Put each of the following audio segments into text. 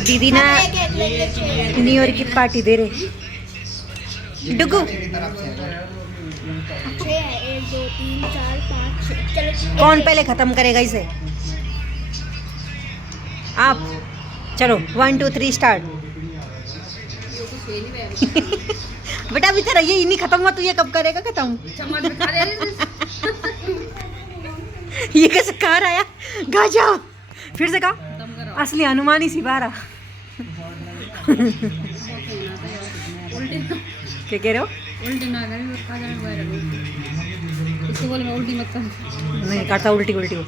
दीदी ना new year की पार्टी दे रहे। डुगू 6 1 2 3 4 5 6 चलो कौन पहले खत्म करेगा इसे? आप चलो 1 2 3 स्टार्ट। बेटा अभी तेरा ये नहीं खत्म हुआ, तू ये कब करेगा खत्म? ये कैसे कार आया? गा जाओ फिर से कहा असली अनुमानी सी बारा। क्या कह रहे हो? उल्टी ना करें तो का जाने वायरल हो। इसको बोले मैं उल्टी मत कर। नहीं करता उल्टी उल्टी वो।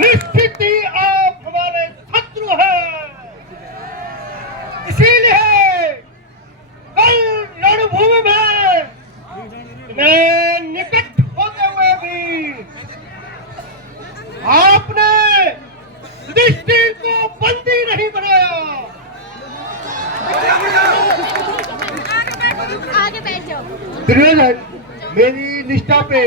निश्चित ही आप हमारे शत्रु हैं, इसीलिए कल रणभूमि में मैं निकट होते हुए भी आपने युधिष्ठिर को बंदी नहीं बनाया। आगे बैठ जाओ। दुर्योधन, मेरी निष्ठा पे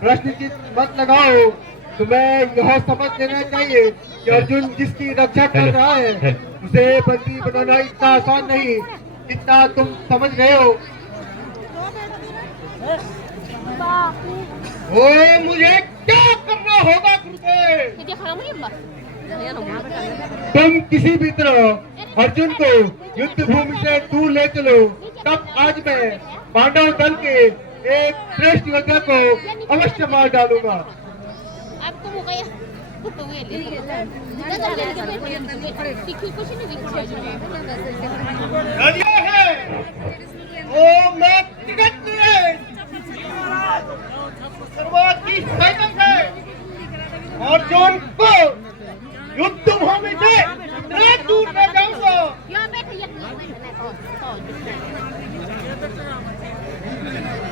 प्रश्न चिन्ह मत लगाओ। तुम्हें यह समझ लेना चाहिए कि अर्जुन जिसकी रक्षा कर रहा है उसे बंदी बनाना इतना आसान नहीं जितना तुम समझ रहे हो। ओ मुझे क्या करना होगा गुरुदेव? तुम किसी भी तरह अर्जुन को युद्ध भूमि से दूर ले चलो, तब आज मैं पांडव दल के एक श्रेष्ठ योद्धा को अवश्य मार डालूंगा। आपको वो गया तो ये है ओ मैं सर्वाधिक सैनिक है अर्जुन को युद्ध भूमि से इतना दूर ले जाऊंगा।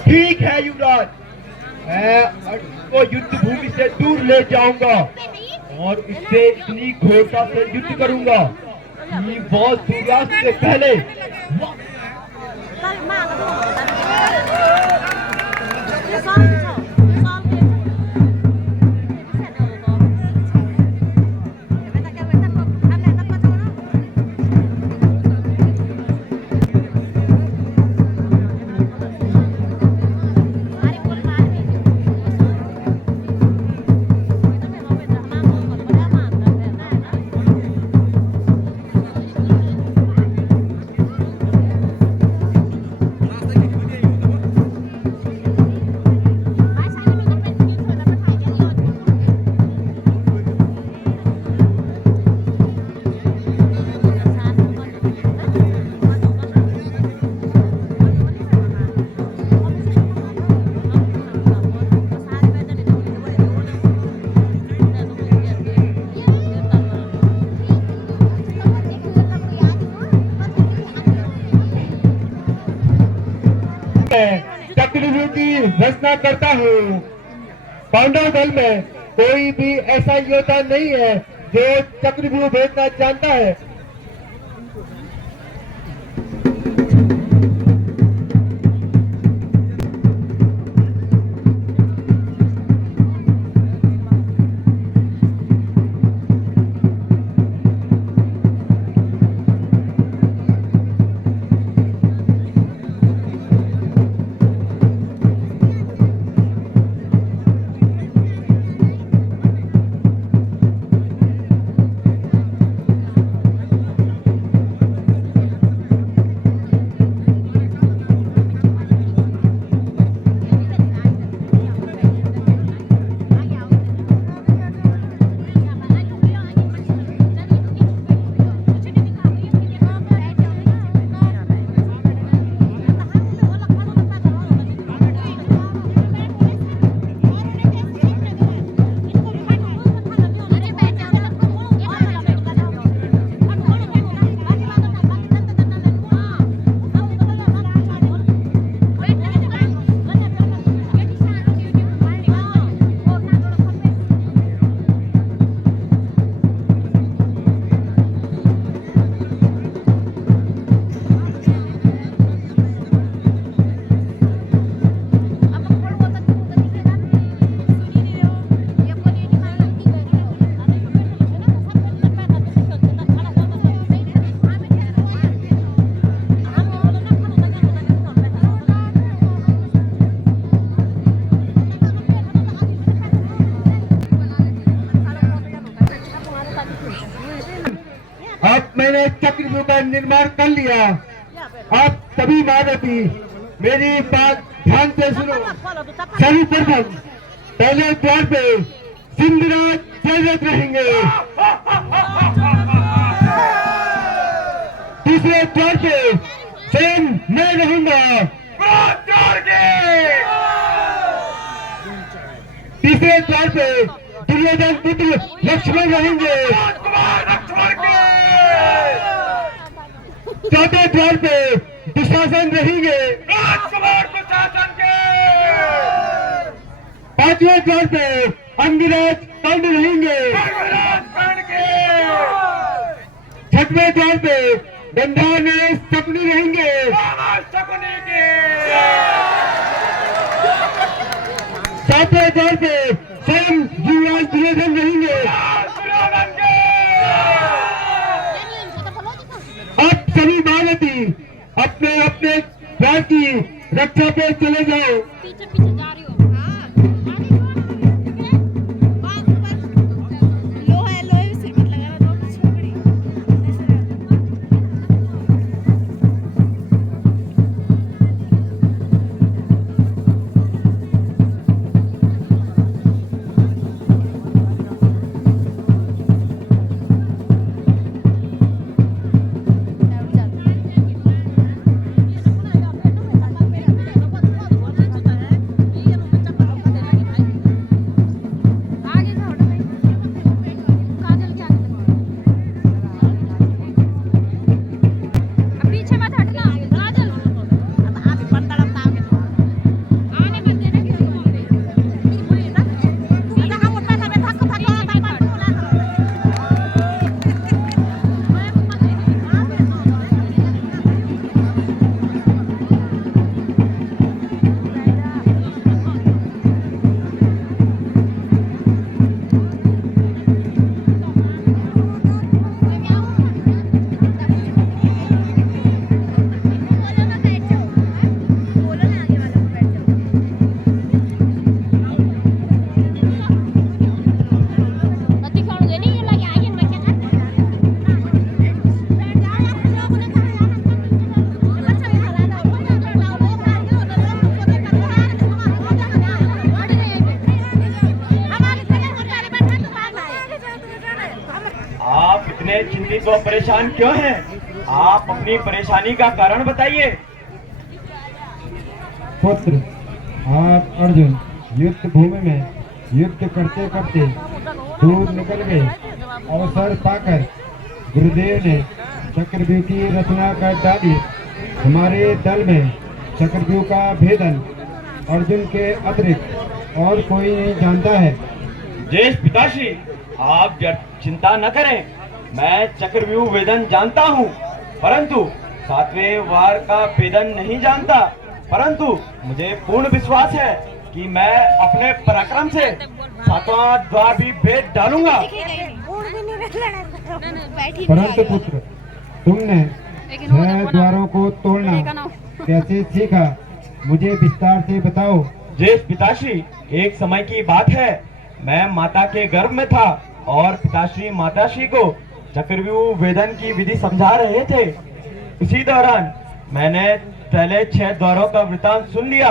ठीक है युवराज, मैं अर्जुन को युद्ध भूमि से दूर ले जाऊंगा और इससे इतनी घोरता से युद्ध करूंगा कि वो सूर्यास्त से पहले चक्रव्यूह की रचना करता हूँ। पांडव दल में कोई भी ऐसा योद्धा नहीं है जो चक्रव्यूह भेजना जानता है। मैंने चक्रव्यूह का निर्माण कर लिया। आप सभी महारथी मेरी बात ध्यान से सुनो। सर्वप्रथम पहले द्वार पे सिंधराज जयरथ रहेंगे। दूसरे द्वार पे स्वयं मैं रहूंगा। तीसरे द्वार पे दुर्योधन पुत्र लक्ष्मण रहेंगे। चौथे द्वार पे दुशासन रहेंगे। राजकुमार दुशासन के पांचवें द्वार पे अंग्रेज पंड रहेंगे। छठवें द्वार पे गंधा ने शकुनी रहेंगे। सातवें द्वार पे स्वयं युवराज दुर्योधन रहेंगे। अब सभी महारथी अपने अपने द्वार की रक्षा पे चले जाओ। पीछे पीछे जा रही हो। लोहा लोहे सिर मत लगा दो छोकरी। आप इतने चिंतित व परेशान क्यों हैं? आप अपनी परेशानी का कारण बताइए। पुत्र, आप अर्जुन युद्ध भूमि में युद्ध करते करते दूर निकल गए। अवसर पाकर गुरुदेव ने चक्रव्यूह की रचना कर डाली। हमारे दल में चक्रव्यूह का भेदन अर्जुन के अतिरिक्त और कोई नहीं जानता है। ज्येष्ठ पिताश्री, आप चिंता न करें। मैं चक्रव्यूह वेदन जानता हूँ, परंतु सातवें वार का भेदन नहीं जानता। परंतु मुझे पूर्ण विश्वास है कि मैं अपने पराक्रम से सातवां द्वार भी भेद डालूंगा। परंतु पुत्र, तुमने 6 द्वारों को तोड़ना कैसे सीखा, मुझे विस्तार से बताओ। ज्येष्ठ पिताश्री, एक समय की बात है, मैं माता के गर्भ में था और पिताश्री माताश्री को चक्रव्यूह वेदन की विधि समझा रहे थे। इसी दौरान मैंने पहले 6 द्वारों का वृतांत सुन लिया,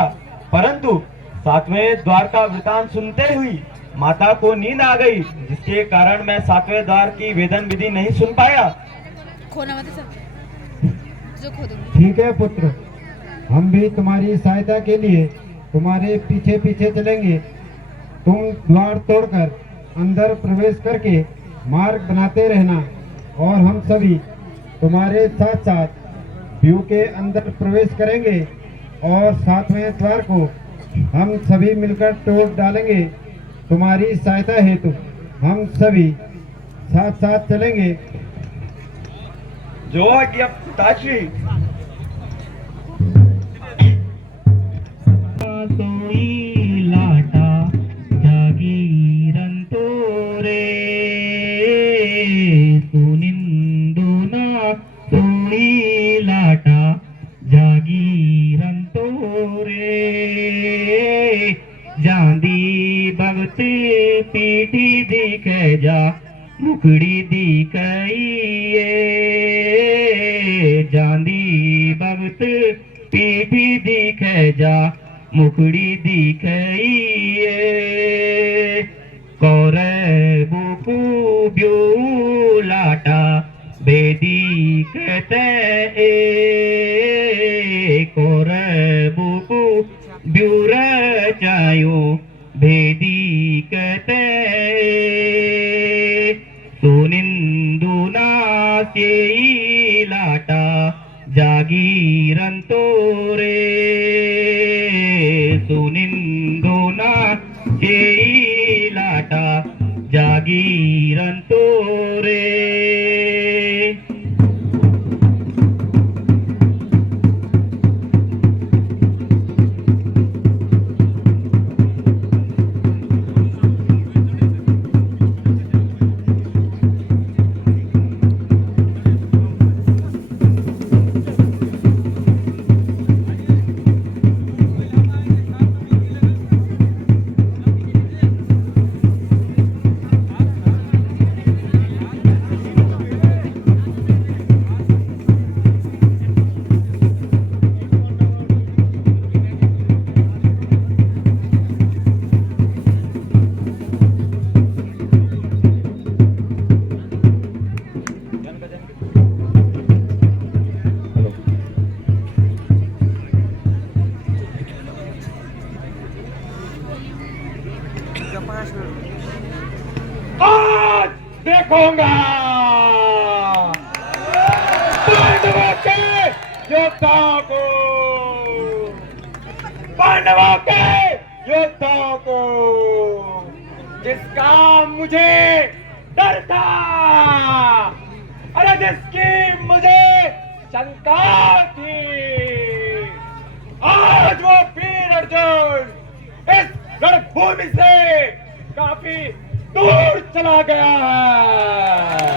परंतु 7वें द्वार का वृतांत सुनते हुई माता को नींद आ गई, जिसके कारण मैं 7वें द्वार की वेदन विधि नहीं सुन पाया। खोना मत सब जो खो दूंगी। ठीक है पुत्र, हम भी तुम्हारी सहायता के लिए तुम्हारे पीछे पीछे चलेंगे। तुम द्वार तोड़कर अंदर प्रवेश करके मार्ग बनाते रहना और हम सभी तुम्हारे साथ साथ व्यू के अंदर प्रवेश करेंगे और 7वें द्वार को हम सभी मिलकर तोड़ डालेंगे। तुम्हारी सहायता हेतु हम सभी साथ साथ चलेंगे। जो आज्ञा पिताश्री। लाटा जागीरंतो रे सुनिंदुना सोई लाटा जागीरंतो रे जांदी भगत पीठी दिखे जा मुखड़ी दिखाइए जांदी भगत पीठी दिखे जा मुखड़ी दिखाइए कौरवों को ब्यू लाटा बेदी कहते कौरवों को ब्यू रचायो भेदी कहते सुनिंदुना से लाटा जागीरंतो रे सुनिंदुना येई लाटा जागीरंतो रे. आज देखूंगा पांडवों के योद्धाओं को, पांडवों के योद्धाओं को, जिसका मुझे डर था, अरे जिसकी मुझे शंका थी, आज वो वीर अर्जुन इस रणभूमि से काफी दूर चला गया है.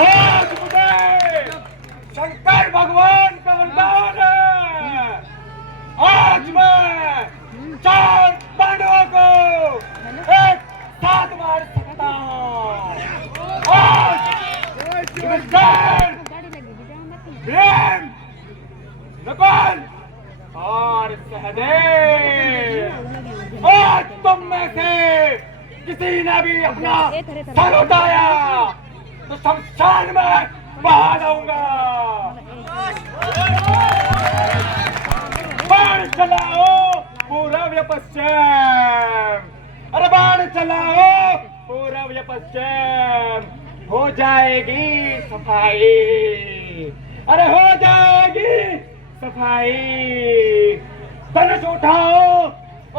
आज मुझे शंकर भगवान का वरदान है. आज मैं 4 पांडवों को एक साथ मार सकता हूँ. आज युधिष्ठिर, भीम, नकुल और सहदेव, आज तुम में से किसी ने भी अपना सर उठाया तो शमशान में बहा दूंगा. बाण चलाओ पूरब या पश्चिम, अरे बाण चलाओ पूरब या पश्चिम, हो जाएगी सफाई, अरे हो जाएगी सफाई. धनुष उठाओ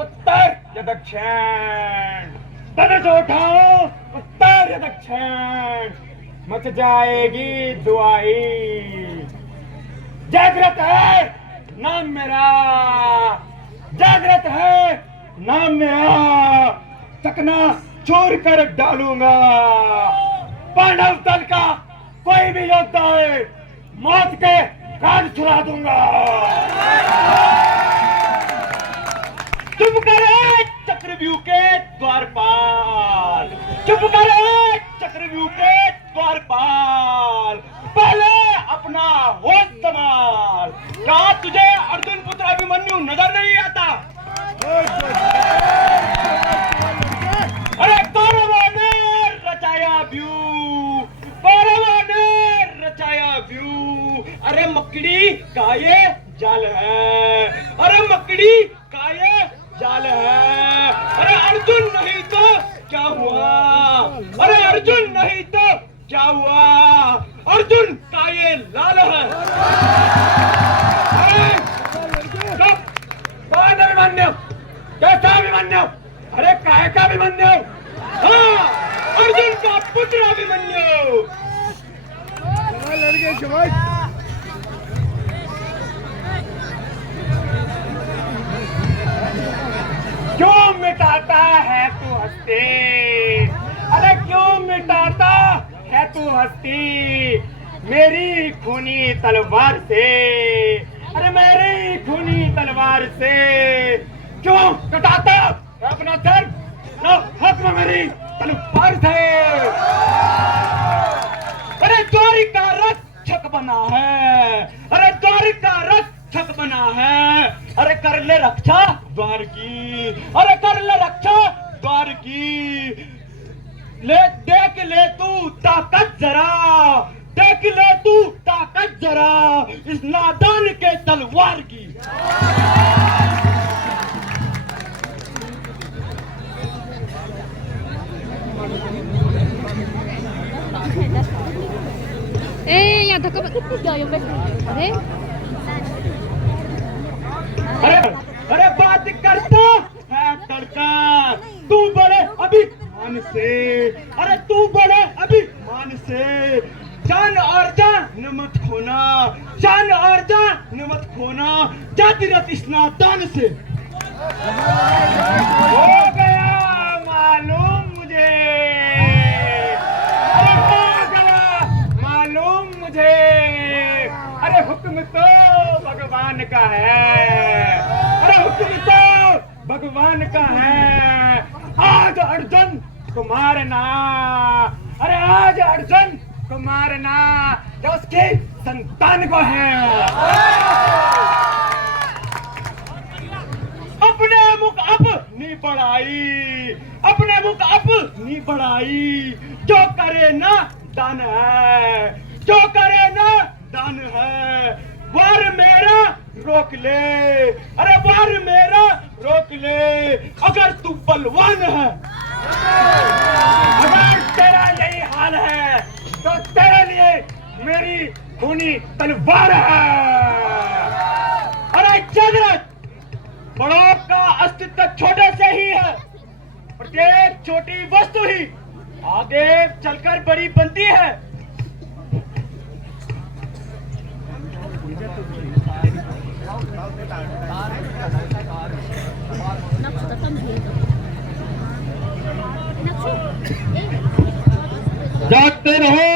उत्तर या दक्षिण, धनुष उठाओ उत्तर या दक्षिण, मच जाएगी दुआई. जागृत है नाम मेरा, जागृत है नाम मेरा, चकना चोर कर डालूंगा. पांडव दल का कोई भी योद्धा है, मौत के घाट छुड़ा दूंगा. चुप करे चक्रव्यूह के द्वारपाल, चुप करे चक्रव्यूह के द्वारपाल, पहले अपना होश संभाल. क्या तुझे अर्जुन पुत्र अभिमन्यु नजर नहीं आता? अरे कौरवों ने रचाया व्यू, कौरवों ने रचाया व्यू. अरे मकड़ी का ये जाल है, अरे मकड़ी का ये जाल है. अरे अर्जुन नहीं तो क्या हुआ, अरे अर्जुन नहीं तो क्या हुआ, अर्जुन का ये लाल है. कौन अभिमन्यु, कैसा अभिमन्यु, अरे काय का अभिमन्यु? हाँ, अर्जुन का पुत्र अभिमन्यु. क्यों मिटाता है तू हस्ती, अरे क्यों मिटाता है तू हस्ती मेरी खूनी तलवार से, अरे मेरी खूनी तलवार से. क्यों कटाता अपना सर ना हक में मेरी तलवार से. अरे द्वारिका रक्षक बना है, अरे द्वारिका रक्षक बना है. अरे कर ले रक्षा द्वार की, अरे कर ले रक्षा द्वार की. ले देख ले तू ताकत जरा, देख ले तू ताकत जरा इस नादान के तलवार की. यहाँ धक्का अरे अरे अरे बात करता है तड़का, से। अरे तू बोले अभिमान से, जान और जान मत खोना, जान और जान मत खोना, जातिरत स्नातन से। हो गया मालूम मुझे, अरे हो गया मालूम मुझे, अरे हुक्म तो भगवान का है, अरे हुक्म तो भगवान का है। आज अर्जुन को मारना, अरे आज अर्जुन को मारना जो उसकी संतान को है। अपने मुख अपनी बढ़ाई, अपने मुख अपनी बढ़ाई, जो करे ना दान है, जो करे ना दान है। वार मेरा रोक ले, अरे वार मेरा रोक ले, अगर तू बलवान है, अगर तेरा यही हाल है तो तेरे लिए मेरी खूनी तलवार है। अरे जागृत, बड़ों का अस्तित्व छोटे से ही है, प्रत्येक छोटी वस्तु ही आगे चलकर बड़ी बनती है। जागते रहो,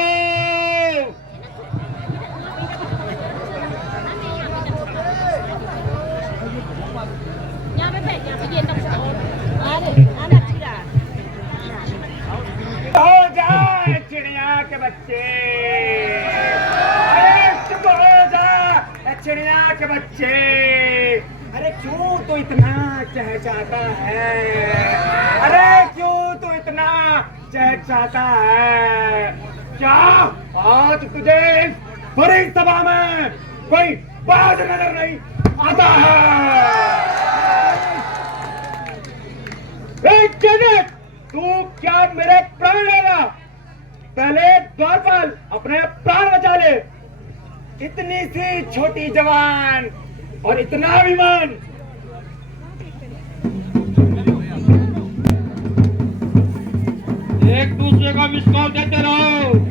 हो जाए चिड़िया के बच्चे, अरे चुप हो जा चिड़िया के बच्चे। अरे क्यों तो इतना चहचहाता है, अरे क्यों तो इतना चहचहाता है? क्या आज तुझे बड़ी सभा में कोई बात नजर नहीं आता है? तू क्या मेरे प्राण लेगा? पहले द्वारपाल अपने प्राण बचा ले। इतनी सी छोटी जवान और इतना अभिमान। एक दूसरे का मिस कॉल देते रहो।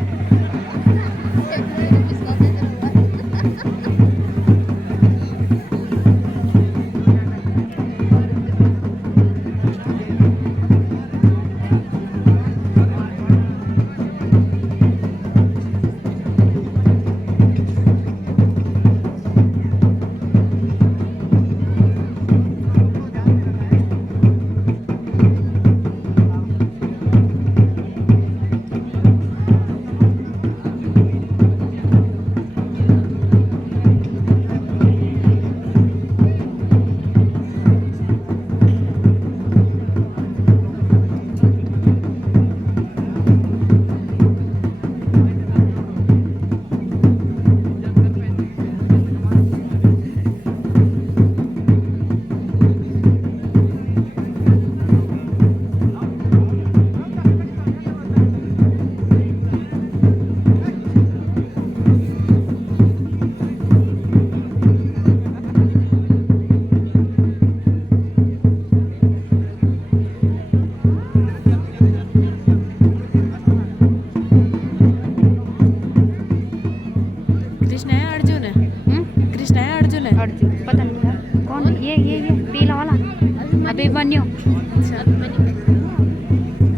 अभिमन्यु।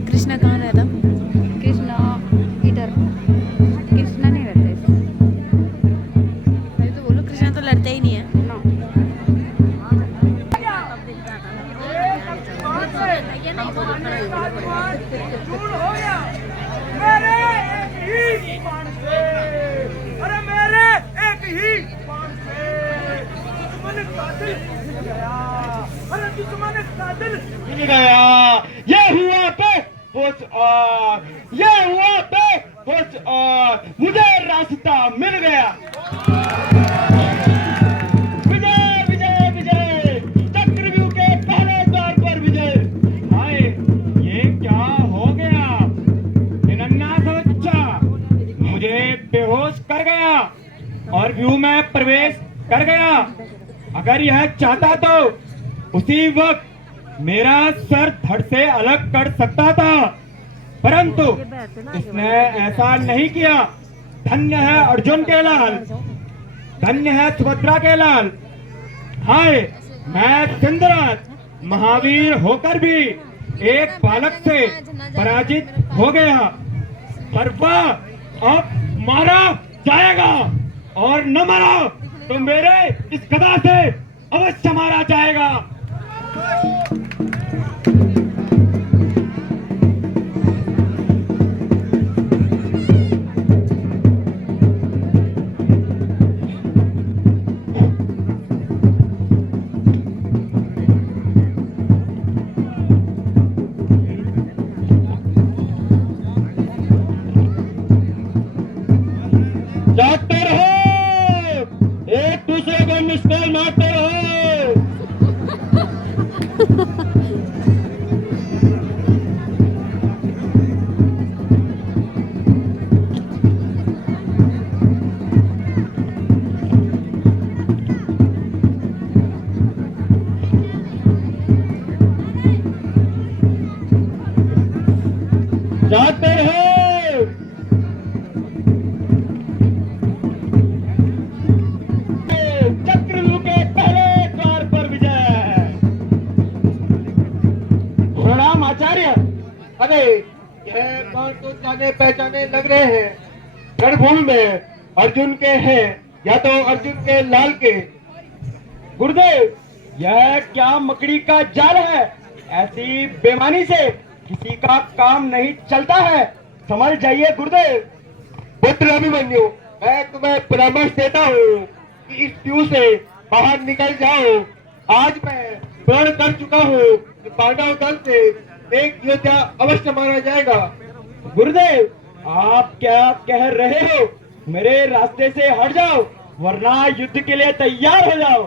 कृष्णा कहाँ रहता? कृष्णा इधर, कृष्णा नहीं रहता इसमें। अरे तो बोलो कृष्णा तो लड़ता ही नहीं है। नो। मिल गया, ये हुआ पे कुछ और, ये हुआ पे कुछ और, मुझे रास्ता मिल गया। विजय विजय विजय, चक्रव्यूह के पहले द्वार पर विजय। हाय, ये क्या हो गया? नन्ना सा बच्चा मुझे बेहोश कर गया और व्यू में प्रवेश कर गया। अगर यह चाहता तो उसी वक्त मेरा सर धड़ से अलग कर सकता था, परंतु इसने ऐसा नहीं किया। धन्य है अर्जुन के लाल, धन्य है सुभद्रा के लाल। हाय, मैं सिंधराज महावीर होकर भी एक बालक से पराजित हो गया, पर वह अब मारा जाएगा, और न मरा तो मेरे इस गदा से अवश्य मारा जाएगा। जागते रहो, एक दूसरे को मिसकॉल मारते रहो। जागते रहो। चक्रव्यूह के पहले द्वार पर विजय। प्रणाम आचार्य। अरे यह बाण तो जाने पहचाने लग रहे हैं। रणभूमि में अर्जुन के हैं या तो अर्जुन के लाल के। गुरुदेव, यह क्या मकड़ी का जाल है? ऐसी बेईमानी से किसी का काम नहीं चलता है, समझ जाइए गुरुदेव। पुत्र अभिमन्यु, मैं तुम्हें परामर्श देता हूँ कि इस व्यू से बाहर निकल जाओ। आज मैं प्रण कर चुका हूँ कि पांडव दल से एक योद्धा अवश्य मारा जाएगा। गुरुदेव, आप क्या कह रहे हो? मेरे रास्ते से हट जाओ, वरना युद्ध के लिए तैयार हो जाओ।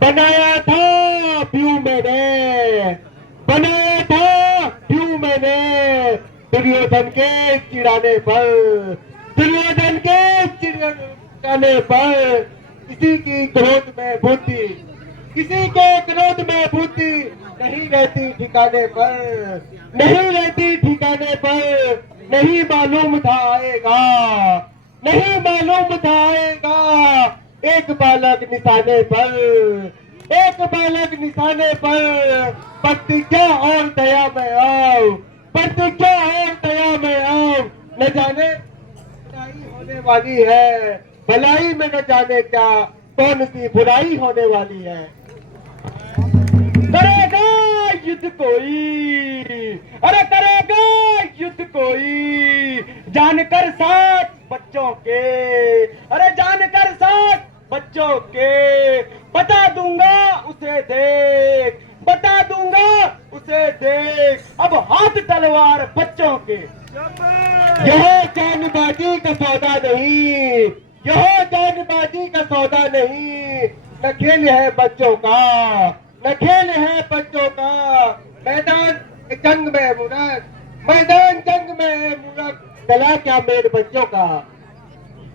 बनाया था व्यू मैंने, बनाया था व्यू मैंने, दुर्योधन के चिढ़ाने पर, दुर्योधन के चिढ़ाने पर। किसी की क्रोध में बुद्धि, किसी के क्रोध में बुद्धि नहीं रहती ठिकाने पर, नहीं रहती ठिकाने पर। नहीं मालूम था आएगा, नहीं मालूम था आएगा। एक बालक निशाने पर, एक बालक निशाने पर। प्रतिज्ञा और दया में आओ, प्रतिज्ञा और दया में आओ। न जाने बुराई होने वाली है, भलाई में न जाने क्या कौन सी बुराई होने वाली है। करेगा युद्ध कोई, अरे करेगा युद्ध कोई, जानकर साथ बच्चों के, अरे जानकर साथ बच्चों के। बता दूंगा उसे देख, बता दूंगा उसे देख, अब हाथ तलवार बच्चों के। यह जानबाजी का सौदा नहीं, यह जानबाजी का सौदा नहीं। न खेल है बच्चों का, न खेल है बच्चों का। मैदान जंग में मूर्ख, मैदान जंग में मूर्ख, चला क्या मेरे बच्चों का।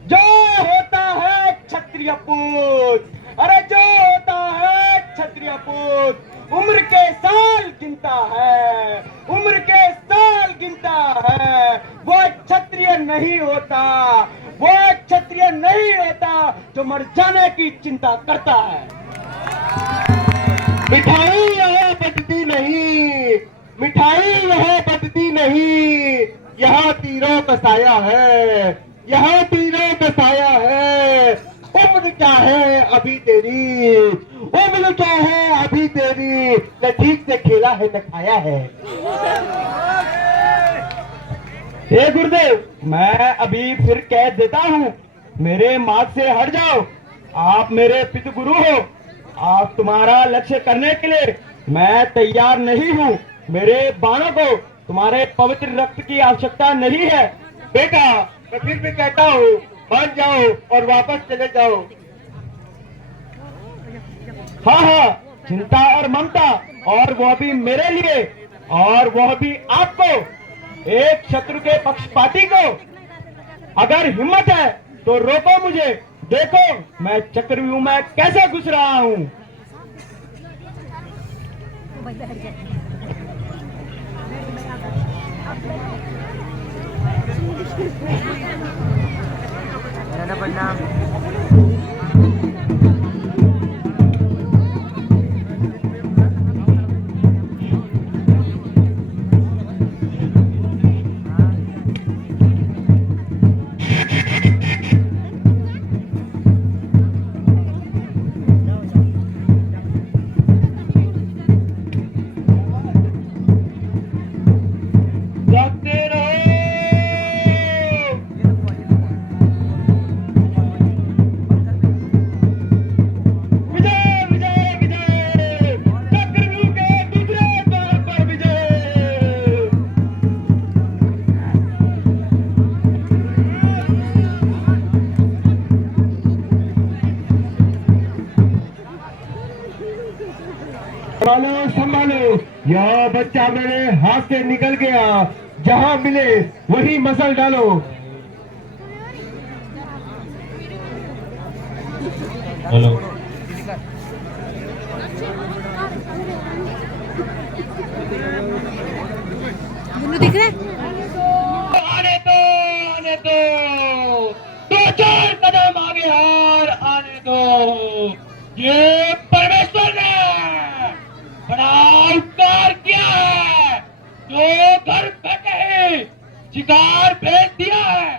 जो होता है क्षत्रिय पुत्र, अरे जो होता है क्षत्रिय पुत्र, उम्र के साल गिनता है, उम्र के साल गिनता है। वो क्षत्रिय नहीं होता, वो क्षत्रिय नहीं होता जो मर जाने की चिंता करता है। मिठाई यहाँ बचती नहीं, मिठाई यहाँ बचती नहीं। यहाँ तीरों का साया है, यहाँ तीरों का साया है। उम्र क्या है अभी तेरी, उम्र क्या है अभी तेरी। न ठीक से खेला है न खाया है। हे गुरुदेव, मैं अभी फिर कह देता हूँ, मेरे मार्ग से हट जाओ। आप मेरे पितृ गुरु हो, आप तुम्हारा लक्ष्य करने के लिए मैं तैयार नहीं हूँ। मेरे बाणों को तुम्हारे पवित्र रक्त की आवश्यकता नहीं है। बेटा, मैं फिर भी कहता हूँ, मान जाओ और वापस चले जाओ। हाँ हाँ, चिंता और ममता, और वह भी मेरे लिए, और वह भी आपको, एक शत्रु के पक्षपाती को। अगर हिम्मत है तो रोको मुझे, देखो मैं चक्रव्यूह में कैसे घुस रहा हूँ। जागते रहो। विजय विजय विजय, चक्रव्यूह के दूसरे द्वार पर विजय। संभालो संभालो, यह बच्चा मेरे हाथ से निकल गया। जहां मिले वही मसल डालो। हेलो, गुल्लू दिख रहे? आने दो, दो चार कदम आगे और आने दो। ये परमेश्वर ने बड़ा उपकार किया है, जो घर बैठे ही शिकार भेज दिया है।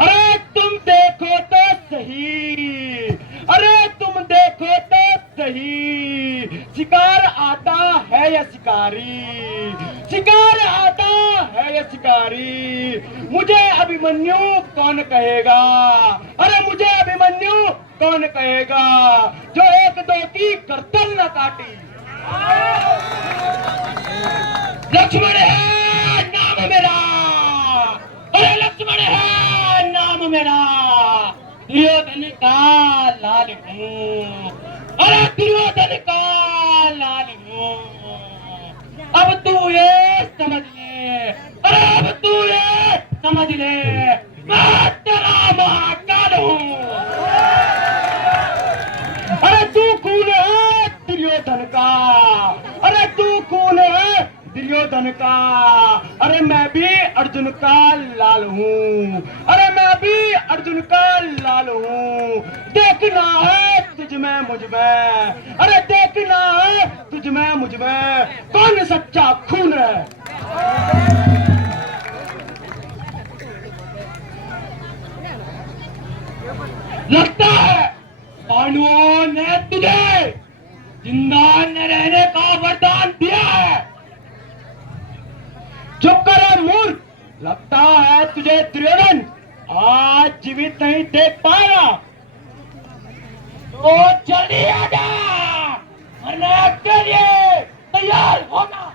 अरे तुम देखो तो सही, अरे तुम देखो तो सही, शिकार आता है या शिकारी, शिकार आता है या शिकारी। मुझे अभिमन्यु कौन कहेगा, अरे मुझे अभिमन्यु कौन कहेगा, जो एक दो की गर्दन न काटी। लक्ष्मण है नाम मेरा, अरे लक्ष्मण है नाम मेरा, दुर्योधन का लाल हूँ, अरे दुर्योधन का लाल हूँ। अब तू ये समझ ले, अरे अब तू ये समझ ले, मैं तेरा महाकाल हूँ। अरे तू कौन है दुर्योधन का, अरे तू कौन है दुर्योधन का, अरे मैं भी अर्जुन का लाल हूँ, अरे मैं भी अर्जुन का लाल हूँ। देखना है तुझ में मुझ में, अरे देखना है तुझ में मुझ में, कौन सच्चा खून है। लगता है पांडवों ने तुझे जिंदा न रहने का वरदान दिया है। चुप कर मूर्ख, लगता है तुझे दुर्योधन आज जीवित नहीं देख पाएगा, तो जल्दी आजा, मरने के लिए तैयार होना।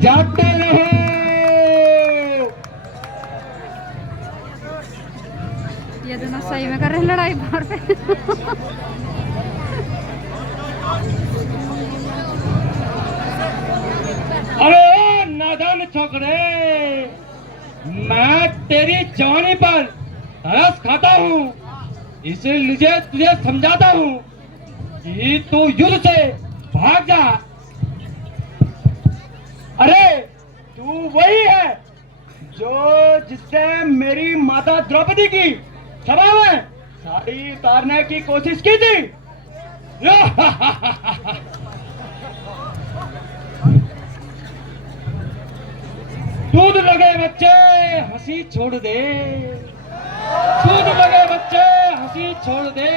जागते रहो। ये तो ना सही में कर रहे हैं लड़ाई बाहर पे। अरे ओ नादान छोकरे, मैं तेरी जवानी पर तरस खाता हूँ, इसलिए तुझे समझाता हूँ कि तू युद्ध से भाग जा। अरे तू वही है जो जिससे मेरी माता द्रौपदी की सभा में साड़ी उतारने की कोशिश की थी। छोड़ दे, दूध लगे बच्चे हंसी छोड़ दे,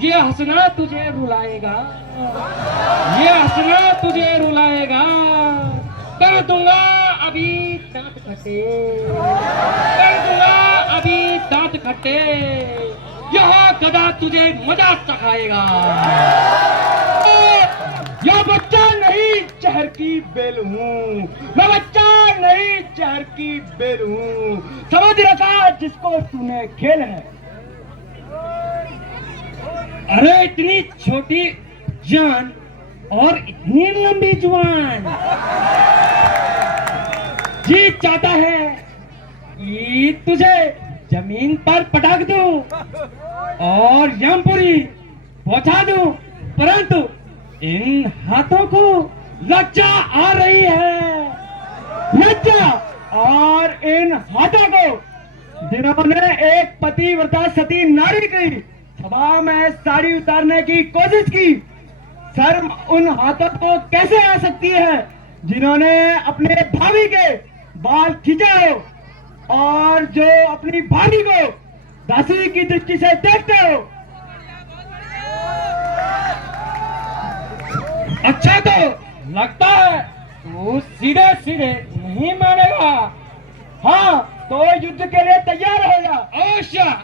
ये हंसना तुझे रुलाएगा, ये हंसना तुझे रुलाएगा, कर दूंगा अभी दांत खट्टे, कर दूंगा अभी दांत खट्टे, यहाँ गधा तुझे मजा चखाएगा। यह बच्चा नहीं शहर की बेल हूँ, मैं बच्चा नहीं शहर की बेल हूँ, समझ रखा जिसको तूने खेल है। अरे इतनी छोटी जान और इतनी लंबी जुबान, जी चाहता है कि तुझे जमीन पर पटक दूं और यमपुरी पहुंचा दूं, परंतु इन हाथों को लज्जा आ रही है, लज्जा। और इन हाथों को जिन्होंने एक पतिव्रता सती नारी की सभा में साड़ी उतारने की कोशिश की, शर्म उन हाथों को कैसे आ सकती है जिन्होंने अपने भाभी के बाल खींचे हो और जो अपनी भाभी को दासी की दृष्टि से देखते हो। अच्छा तो लगता है तू सीधे सीधे नहीं मानेगा, हाँ तो युद्ध के लिए तैयार हो जा। अवश्य।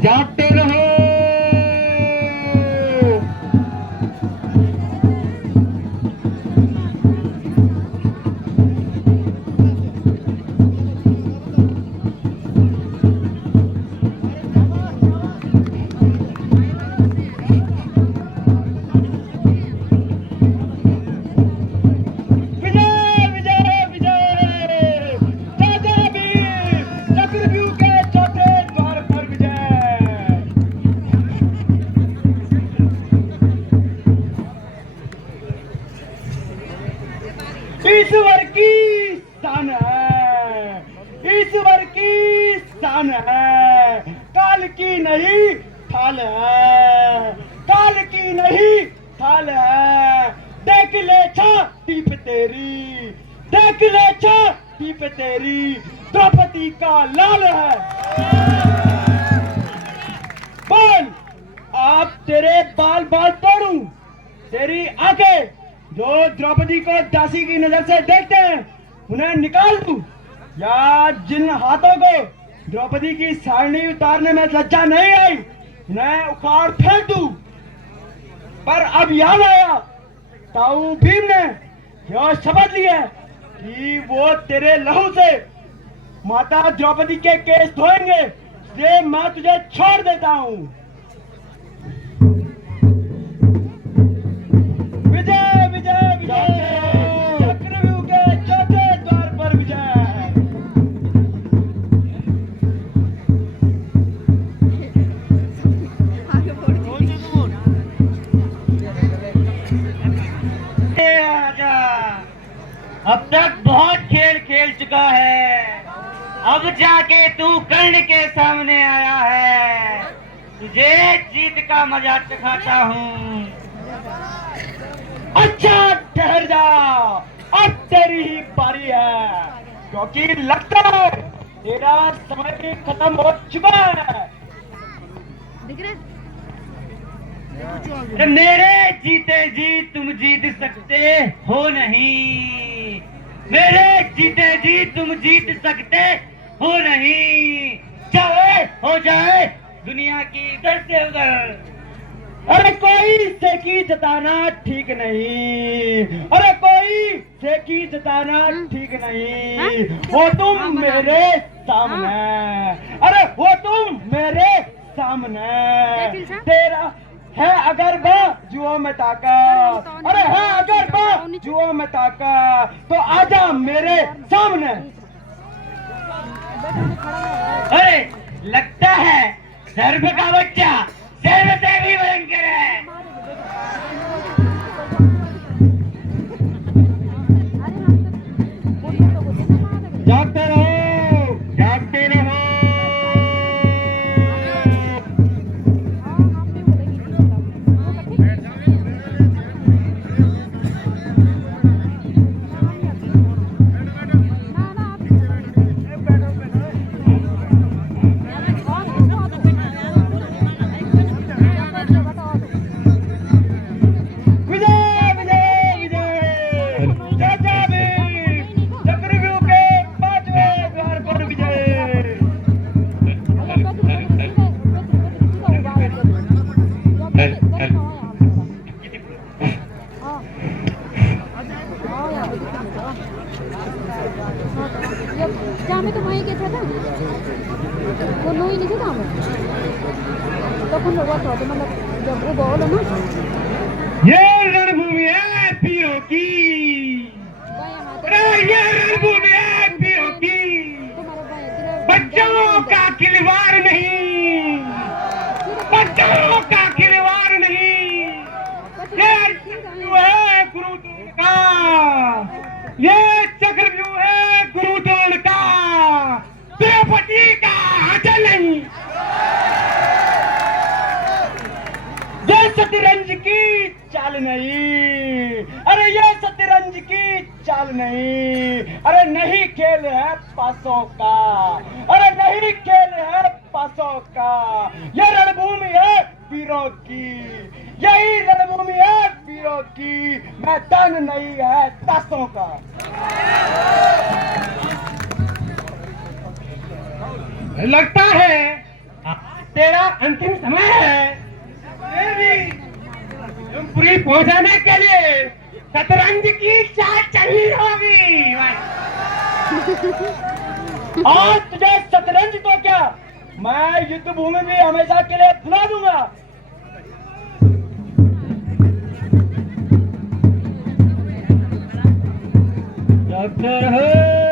जागते रहो, ईश्वर की शान है, ईश्वर की शान है, काल की नहीं थाल है, काल की नहीं थाल है, देख ले छाती पे तेरी, देख ले छाती पे तेरी, द्रौपदी का लाल है। बोल, आप तेरे बाल बाल तोड़ूं, तेरी आंखें जो द्रौपदी को दासी की नजर से देखते हैं उन्हें निकाल दूं, या जिन हाथों को द्रौपदी की साड़ी उतारने में लज्जा नहीं आई उन्हें उखाड़ फेंक दूं। पर अब याद आया, ताऊ भीम ने यह शपथ ली है कि वो तेरे लहू से माता द्रौपदी के केस धोएंगे, इसलिए मैं तुझे छोड़ देता हूँ। विजय विजय विजय, चक्रव्यूह के चौथे द्वार पर विजय। अब तक बहुत खेल खेल चुका है, अब जाके तू कर्ण के सामने आया है, तुझे जीत का मजा चखाता हूँ। अच्छा ठहर जा, अब तेरी ही बारी है, क्योंकि लगता है तेरा समय भी खत्म हो चुका है। दिख रहा है? मेरे जीते जी तुम जीत सकते हो नहीं, मेरे जीते जी तुम जीत सकते हो नहीं, चाहे हो जाए दुनिया की इधर से उधर। अरे कोई सेकी जताना ठीक नहीं, अरे कोई सेकी जताना ठीक नहीं, हो तुम मेरे सामने, अरे हो तुम मेरे सामने, तेरा है अगर बाजुओं में ताकत, अरे है अगर बाजुओं में ताकत, तो आजा मेरे सामने। अरे लगता है सर्प का बच्चा सर्प से भी भयंकर है। जागते रहो, जागते रहो। जहाँ में तो वहीं के था ना वो नोई नहीं था में तो कौन हुआ था तो मतलब जब वो बोलो ना ये रणभूमि है पीरों की, अरे ये रणभूमि है पीरों की, बच्चों का खिलवाड़ नहीं, बच्चों का खिलवाड़ नहीं। ये चक्रव्यूह है गुरुद्रोण का, ये चक्रव्यूह है गुरुद्रोण का, द्रौपदी का अचल नहीं। ये शतरंज की चाल नहीं, अरे ये शतरंज की चाल नहीं, अरे नहीं खेल है पासों का, अरे नहीं खेल है पासों का। ये रणभूमि है वीरों की, यही रणभूमि है वीरों की, मैदान नहीं है ताशों का। लगता है तेरा अंतिम समय है, तुमपुरी पहुंचाने के लिए शतरंज की चाल चाहिए होगी। आज तुझे शतरंज तो क्या, मैं युद्ध भूमि भी हमेशा के लिए भुला दूंगा। डॉक्टर है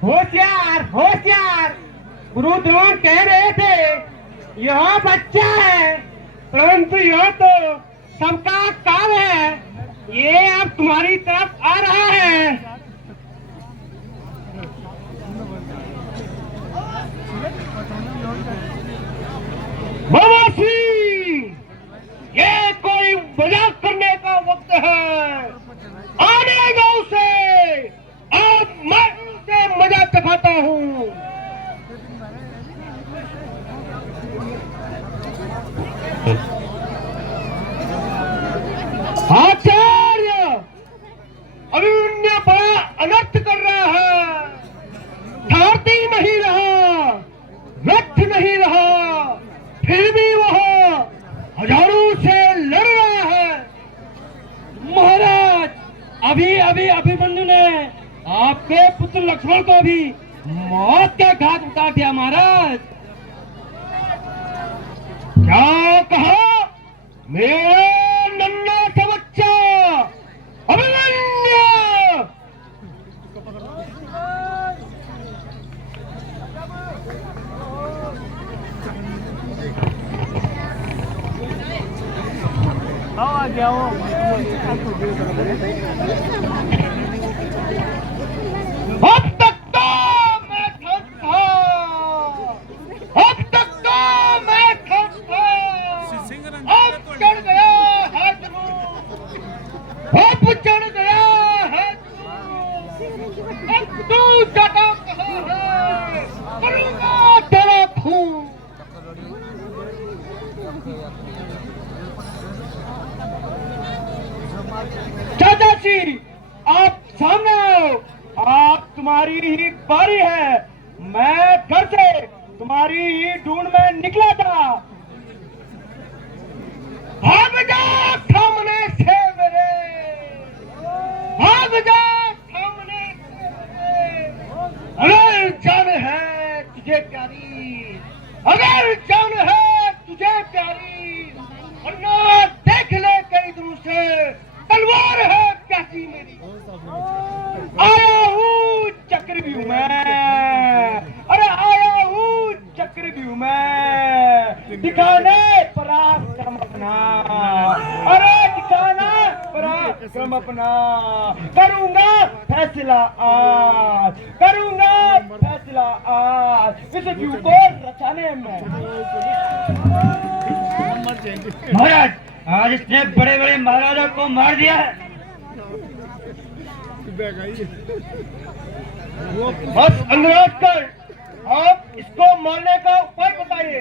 होशियार होशियार। गुरुद्रोण कह रहे थे यह बच्चा है, परंतु यह तो सबका काम है, ये अब तुम्हारी तरफ आ रहा है। बाबा सिंह, ये कोई मजाक करने का वक्त है, आने दो उसे, अब मैं उसे मजा चखाता हूँ। आचार्य, अभिमन्यु बड़ा अनर्थ कर रहा है, ठारती नहीं रहा, व्यर्थ नहीं रहा, फिर भी वह हजारों से लड़ रहा है। महाराज, अभी अभी अभिमन्यु ने आपके पुत्र लक्ष्मण को भी मौत के घाट उतार दिया। महाराज, क्या कहा? मेरा नन्हा सा बच्चा अभिमन्यु। आ गया वो। अब तक तो मैं थक था, अब तक तो मैं थक था, अब चढ़ गया है जुनून, अब चढ़ गया है जुनून, अब तू जाता कहाँ है, करूंगा तेरा खून। चाचा जी, आप सामने आओ, आप तुम्हारी ही बारी है। मैं घर से तुम्हारी ही ढूंढ में निकला था। भाग जा सामने से मेरे, भाग जा सामने से मेरे। अगर जान है तुझे प्यारी, अगर जान है तुझे प्यारी, वरना देख ले कई दूर से तलवार है प्यासी मेरी। आया हूँ चक्रव्यूह में, अरे आया हूँ चक्रव्यूह में। दिखाने पराक्रम अपना, अरे दिखाना पराक्रम अपना। करूंगा फैसला आज, करूंगा फैसला आज इस व्यू को रचाने में। महाराज, आज इसने बड़े बड़े महाराजा को मार दिया है। बस अनुरोध कर, आप इसको मारने का उपाय बताइए।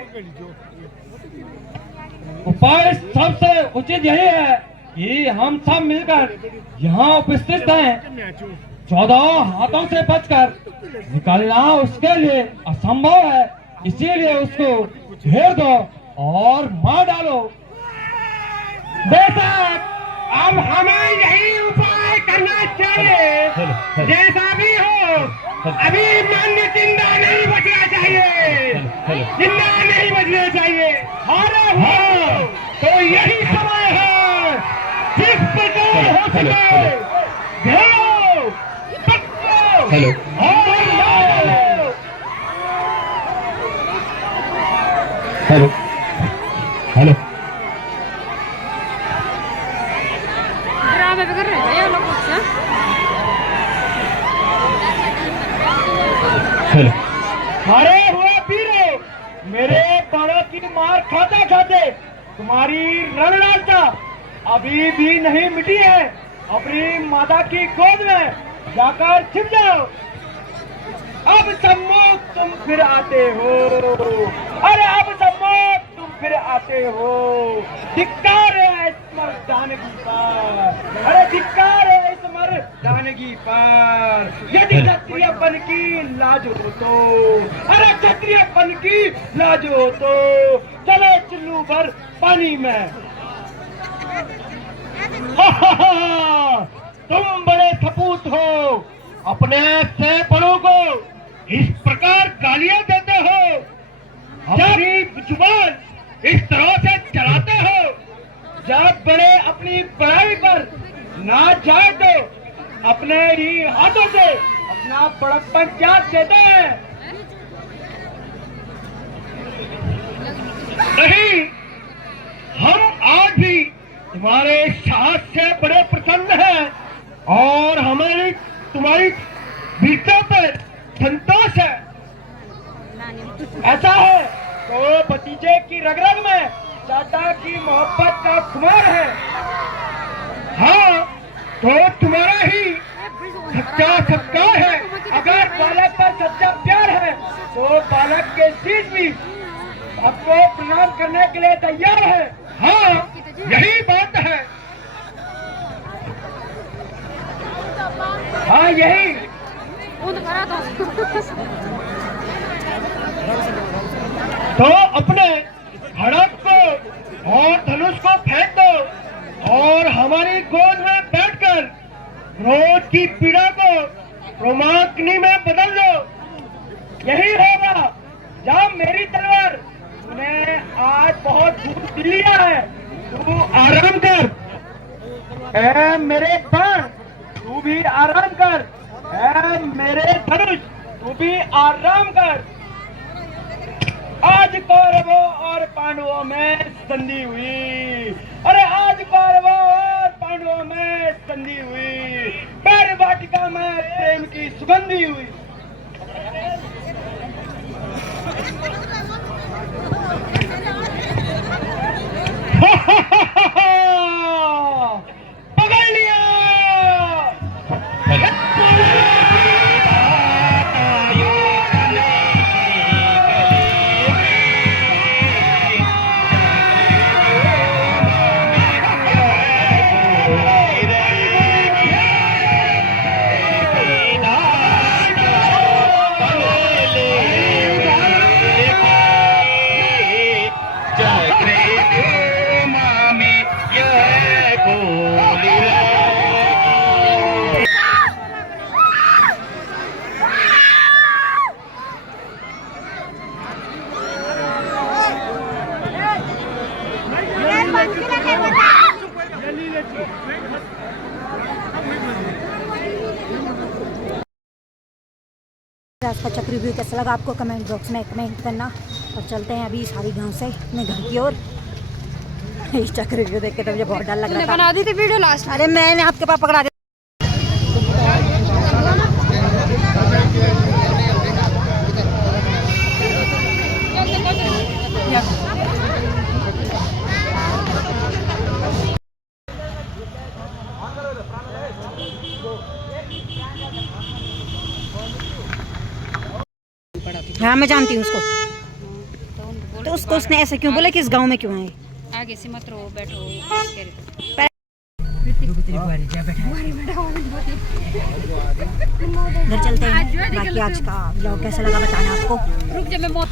उपाय सबसे उचित यही है कि हम सब मिलकर यहाँ उपस्थित हैं। 14 हाथों से बचकर निकलना उसके लिए असंभव है, इसीलिए उसको घेर दो और मार डालो। बेशक अब हमें यही उपाय करना चाहिए। जैसा भी हो, अभी मन जिंदा नहीं बचना चाहिए, जिंदा नहीं बचना चाहिए। अरे हो तो यही समय है, जिस प्रकार हो सके घेरो, पकड़ो और मारो। हेलो हेलो ड्रामे भी कर रहे हैं ये लोग कुछ ना। हेलो। अरे हुआ पीरो, मेरे बाणों की मार खाते खाते तुम्हारी रणलालसा अभी भी नहीं मिटी है। अपनी माता की गोद में जाकर छिप जाओ। अब सम्मुख तुम फिर आते हो, अरे अब सम्मुख तुम फिर आते हो। धिक्कार है इस मर्दानगी पर, अरे धिक्कार है इस मर्दानगी पर। यदि क्षत्रियपन की लाज हो तो, अरे क्षत्रियपन की लाज हो तो चलो चुल्लू भर पानी में। तुम बड़े सपूत हो, अपने से बड़ों को इस प्रकार गालियां देते हो, अपनी जुबान इस तरह से चलाते हो। जब बड़े अपनी बड़ाई पर ना जाए तो अपने ही हाथों से अपना बड़प्पन जात देते हैं। नहीं, हम आज भी तुम्हारे साहस से बड़े प्रसन्न हैं और हमारी तुम्हारी वीरता पर संतोष है। ऐसा है तो भतीजे की रग रग में चाचा की मोहब्बत का खुमार है। हाँ तो तुम्हारा ही सच्चा सत्कार है। अगर बालक पर सच्चा प्यार है तो बालक के शीश भी आपको प्रणाम करने के लिए तैयार है। हाँ यही बात है। हाँ यही तो अपने हड़प को और धनुष को फेंक दो और हमारी गोद में बैठकर रोज की पीड़ा को रोमांचनी में बदल दो। यही होगा जब मेरी तलवार तूने आज बहुत दूर दिल लिया है। तू आराम कर, ऐ मेरे बाण तू भी आराम कर, ऐ मेरे धनुष तू भी आराम कर। आज कौरवों और पांडवों में संधि हुई, अरे आज कौरवों और पांडवों में संधि हुई। पैर वाटिका में प्रेम की सुगंधी हुई। पकड़ लिया। आज का चक्र रिव्यू कैसा लगा आपको कमेंट बॉक्स में कमेंट करना और चलते हैं अभी सारी गांव से अपने घर की ओर। इंस्टा के रिव्यू देख के तो मुझे बहुत डर लग तूने रहा था। बना दी थी वीडियो लास्ट में। अरे मैंने आपके पास पकड़ा दिया। हाँ मैं जानती हूँ उसको। तो उसको उसने ऐसे क्यों बोला कि इस गांव में क्यों आए? आगे से मत रहो, बैठो। घर चलते हैं। बाकी आज का ब्लॉग कैसा लगा बताना आपको। रुक जा, मैं मौत